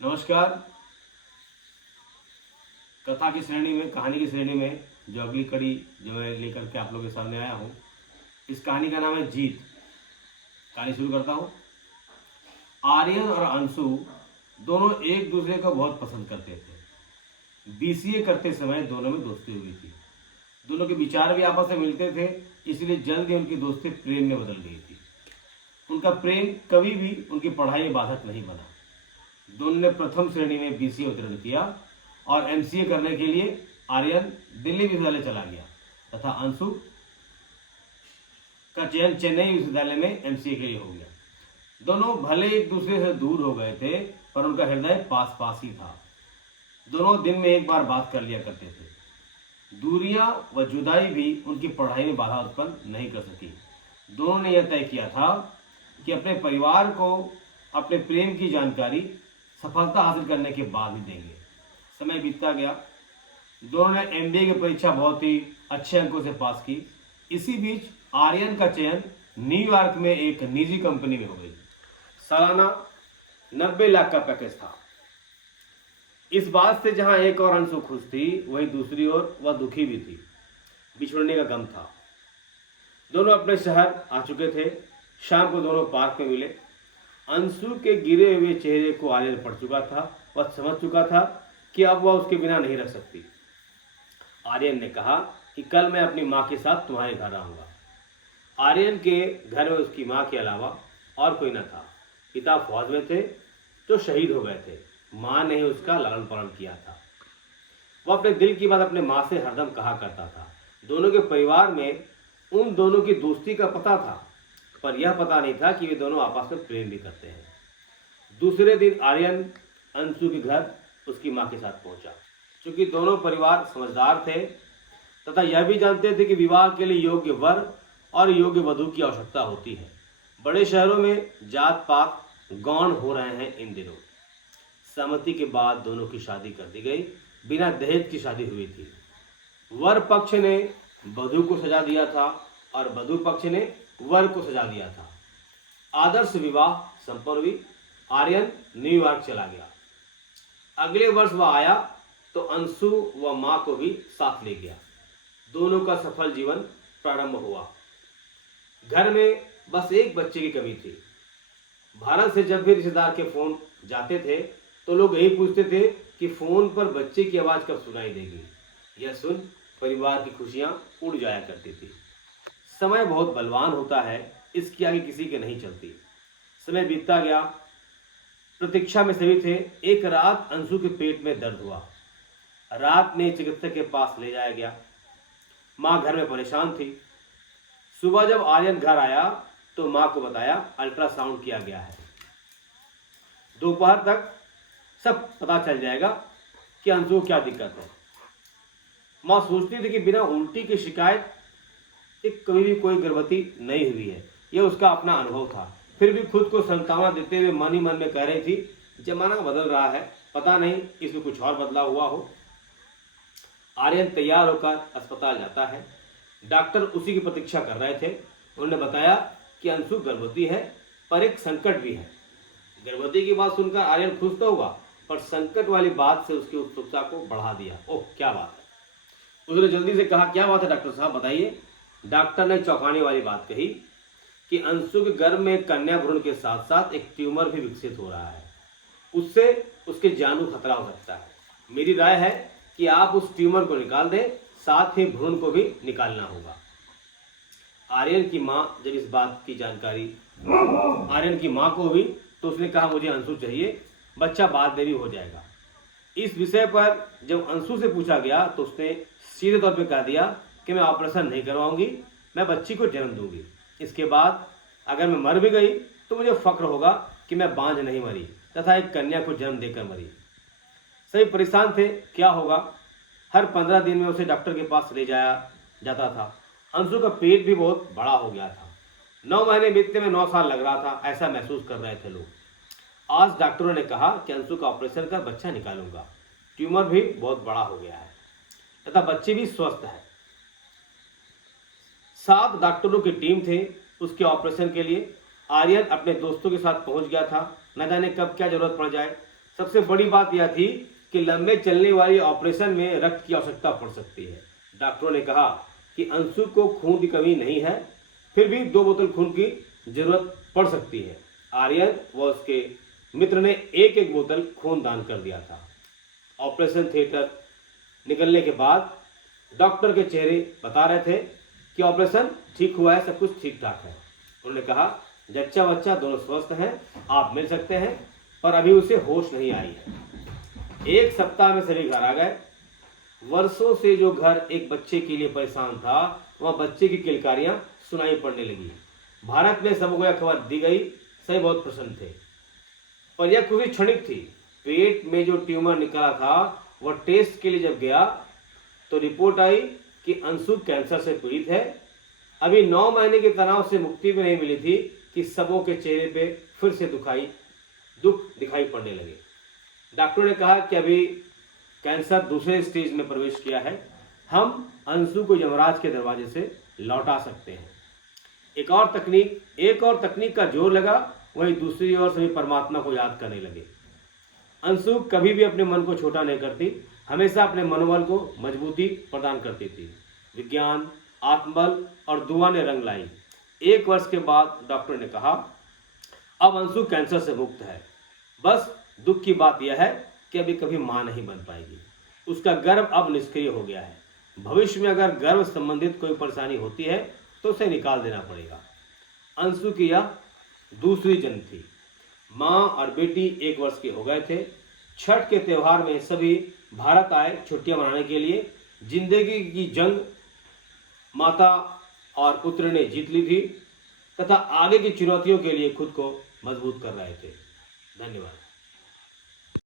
नमस्कार। कथा की श्रेणी में, कहानी की श्रेणी में जो अगली कड़ी जो मैं लेकर के आप लोगों के सामने आया हूँ, इस कहानी का नाम है जीत। कहानी शुरू करता हूँ। आर्यन और अंशु दोनों एक दूसरे को बहुत पसंद करते थे। बीसीए करते समय दोनों में दोस्ती हुई थी। दोनों के विचार भी आपस में मिलते थे, इसलिए जल्द ही उनकी दोस्ती प्रेम में बदल गई थी। उनका प्रेम कभी भी उनकी पढ़ाई में बाधक नहीं बना। दोनों ने प्रथम श्रेणी में बीसीए उत्तीर्ण किया और एमसीए करने के लिए आर्यन दिल्ली विश्वविद्यालय चला गया तथा अंशु का चयन चेन्नई विश्वविद्यालय में एमसीए के लिए हो गया। दोनों भले एक दूसरे से दूर हो गए थे, पर उनका हृदय पास पास ही था। दोनों दिन में एक बार बात कर लिया करते थे। दूरियां व जुदाई भी उनकी पढ़ाई में बाधा उत्पन्न नहीं कर सकी। दोनों ने यह तय किया था कि अपने परिवार को अपने प्रेम की जानकारी सफलता हासिल करने के बाद ही देंगे। समय बीतता गया। दोनों ने एमबीए की परीक्षा बहुत ही अच्छे अंकों से पास की। इसी बीच आर्यन का चयन न्यूयॉर्क में एक निजी कंपनी में हो गई। सालाना 90 लाख का पैकेज था। इस बात से जहां एक और अंशु खुश थी, वहीं दूसरी ओर वह दुखी भी थी। बिछड़ने का गम था। दोनों अपने शहर आ चुके थे। शाम को दोनों पार्क में मिले। अंशु के गिरे हुए चेहरे को आर्यन पढ़ चुका था। वह समझ चुका था कि अब वह उसके बिना नहीं रह सकती। आर्यन ने कहा कि कल मैं अपनी माँ के साथ तुम्हारे घर आऊँगा। आर्यन के घर में उसकी माँ के अलावा और कोई न था। पिता फौज में थे जो शहीद हो गए थे। माँ ने ही उसका लालन पालन किया था। वह अपने दिल की बात अपने माँ से हरदम कहा करता था। दोनों के परिवार में उन दोनों की दोस्ती का पता था, पर यह पता नहीं था कि वे दोनों आपस में प्रेम भी करते हैं। दूसरे दिन आर्यन अंशु के घर उसकी मां के साथ पहुंचा। क्योंकि दोनों परिवार समझदार थे तथा यह भी जानते थे कि विवाह के लिए योग्य वर और योग्य वधू की आवश्यकता होती है। बड़े शहरों में जात पात गौण हो रहे हैं इन दिनों। सहमति के बाद दोनों की शादी कर दी गई। बिना दहेज की शादी हुई थी। वर पक्ष ने वधू को सजा दिया था और वधू पक्ष ने वर को सजा दिया था। आदर्श विवाह संपन्न हुई। आर्यन न्यूयॉर्क चला गया। अगले वर्ष वह आया तो अंशु व मां को भी साथ ले गया। दोनों का सफल जीवन प्रारंभ हुआ। घर में बस एक बच्चे की कमी थी। भारत से जब भी रिश्तेदार के फोन जाते थे तो लोग यही पूछते थे कि फोन पर बच्चे की आवाज कब सुनाई देगी। यह सुन परिवार की खुशियां उड़ जाया करती थी। समय बहुत बलवान होता है, इसके आगे किसी के नहीं चलती। समय बीतता गया। प्रतीक्षा में सभी थे। एक रात अंशु के पेट में दर्द हुआ। रात में चिकित्सक के पास ले जाया गया। मां घर में परेशान थी। सुबह जब आर्यन घर आया तो मां को बताया अल्ट्रासाउंड किया गया है। दोपहर तक सब पता चल जाएगा कि अंशु को क्या दिक्कत है। मां सोचती थी कि बिना उल्टी की शिकायत कभी भी कोई गर्भवती नहीं हुई है। यह उसका अपना अनुभव था। फिर भी खुद को सांत्वना देते हुए मन ही मन में कह रही थी, जमाना बदल रहा है, पता नहीं इसमें कुछ और बदलाव हुआ हो। आर्यन तैयार होकर अस्पताल जाता है। डॉक्टर उसी की प्रतीक्षा कर रहे थे। उन्होंने बताया कि अंशु गर्भवती है, पर एक संकट भी है। गर्भवती की बात सुनकर आर्यन खुश तो हुआ, पर संकट वाली बात से उसकी उत्सुकता को बढ़ा दिया। ओह, क्या बात है। उसने जल्दी से कहा, क्या बात है डॉक्टर साहब, बताइए। डॉक्टर ने चौंकाने वाली बात कही कि अंशु के गर्भ में एक कन्या भ्रूण के साथ साथ एक ट्यूमर भी विकसित हो रहा है। उससे उसके जानू खतरा हो सकता है। मेरी राय है कि आप उस ट्यूमर को निकाल दें, साथ ही भ्रूण को भी निकालना होगा। आर्यन की मां जब इस बात की जानकारी आर्यन की मां को हुई तो उसने कहा, मुझे अंशु चाहिए, बच्चा बाद में भी हो जाएगा। इस विषय पर जब अंशु से पूछा गया तो उसने सीधे तौर पर कह दिया कि मैं ऑपरेशन नहीं करवाऊंगी, मैं बच्ची को जन्म दूंगी। इसके बाद अगर मैं मर भी गई तो मुझे फक्र होगा कि मैं बांझ नहीं मरी तथा एक कन्या को जन्म देकर मरी। सभी परेशान थे, क्या होगा। हर 15 दिन में उसे डॉक्टर के पास ले जाया जाता था। अंशु का पेट भी बहुत बड़ा हो गया था। 9 महीने बीतने में 9 साल लग रहा था, ऐसा महसूस कर रहे थे लोग। आज डॉक्टरों ने कहा कि अंशु का ऑपरेशन कर बच्चा निकालूंगा। ट्यूमर भी बहुत बड़ा हो गया है तथा बच्ची भी स्वस्थ है। 7 डॉक्टरों की टीम थे उसके ऑपरेशन के लिए। आर्यन अपने दोस्तों के साथ पहुंच गया था। न जाने कब क्या जरूरत पड़ जाए। सबसे बड़ी बात यह थी कि लंबे चलने वाली ऑपरेशन में रक्त की आवश्यकता पड़ सकती है। डॉक्टरों ने कहा कि अंशु को खून की कमी नहीं है, फिर भी 2 बोतल खून की जरूरत पड़ सकती है। आर्यन व उसके मित्र ने एक एक बोतल खून दान कर दिया था। ऑपरेशन थिएटर निकलने के बाद डॉक्टर के चेहरे बता रहे थे कि ऑपरेशन ठीक हुआ है, सब कुछ ठीक ठाक है। उन्होंने कहा जच्चा बच्चा दोनों स्वस्थ हैं, आप मिल सकते हैं, पर अभी उसे होश नहीं आई है। 1 सप्ताह में सभी घर आ गए। वर्षों से जो घर एक बच्चे के लिए परेशान था, वह बच्चे की किलकारियां सुनाई पड़ने लगी। भारत में सबको यह खबर दी गई, सभी बहुत प्रसन्न थे, पर यह खुशी क्षणिक थी। पेट में जो ट्यूमर निकला था वह टेस्ट के लिए जब गया तो रिपोर्ट आई कि अंशु कैंसर से पीड़ित है। अभी 9 महीने के तनाव से मुक्ति भी नहीं मिली थी कि सबों के चेहरे पे फिर से दुख दिखाई पड़ने लगे। डॉक्टरों ने कहा कि अभी कैंसर दूसरे स्टेज में प्रवेश किया है, हम अंशु को यमराज के दरवाजे से लौटा सकते हैं। एक और तकनीक का जोर लगा, वहीं दूसरी ओर सभी परमात्मा को याद करने लगे। अंशु कभी भी अपने मन को छोटा नहीं करती, हमेशा अपने मनोबल को मजबूती प्रदान करती थी। विज्ञान, आत्मबल और दुआ ने रंग लाई। 1 वर्ष के बाद डॉक्टर ने कहा अब अंशु कैंसर से मुक्त है। बस दुख की बात यह है कि अभी कभी मां नहीं बन पाएगी। उसका गर्भ अब निष्क्रिय हो गया है। भविष्य में अगर गर्भ संबंधित कोई परेशानी होती है तो उसे निकाल देना पड़ेगा। अंशु की यह दूसरी जन्म थी। मां और बेटी 1 वर्ष के हो गए थे। छठ के त्योहार में सभी भारत आए छुट्टियां मनाने के लिए। जिंदगी की जंग माता और पुत्र ने जीत ली थी तथा आगे की चुनौतियों के लिए खुद को मजबूत कर रहे थे। धन्यवाद।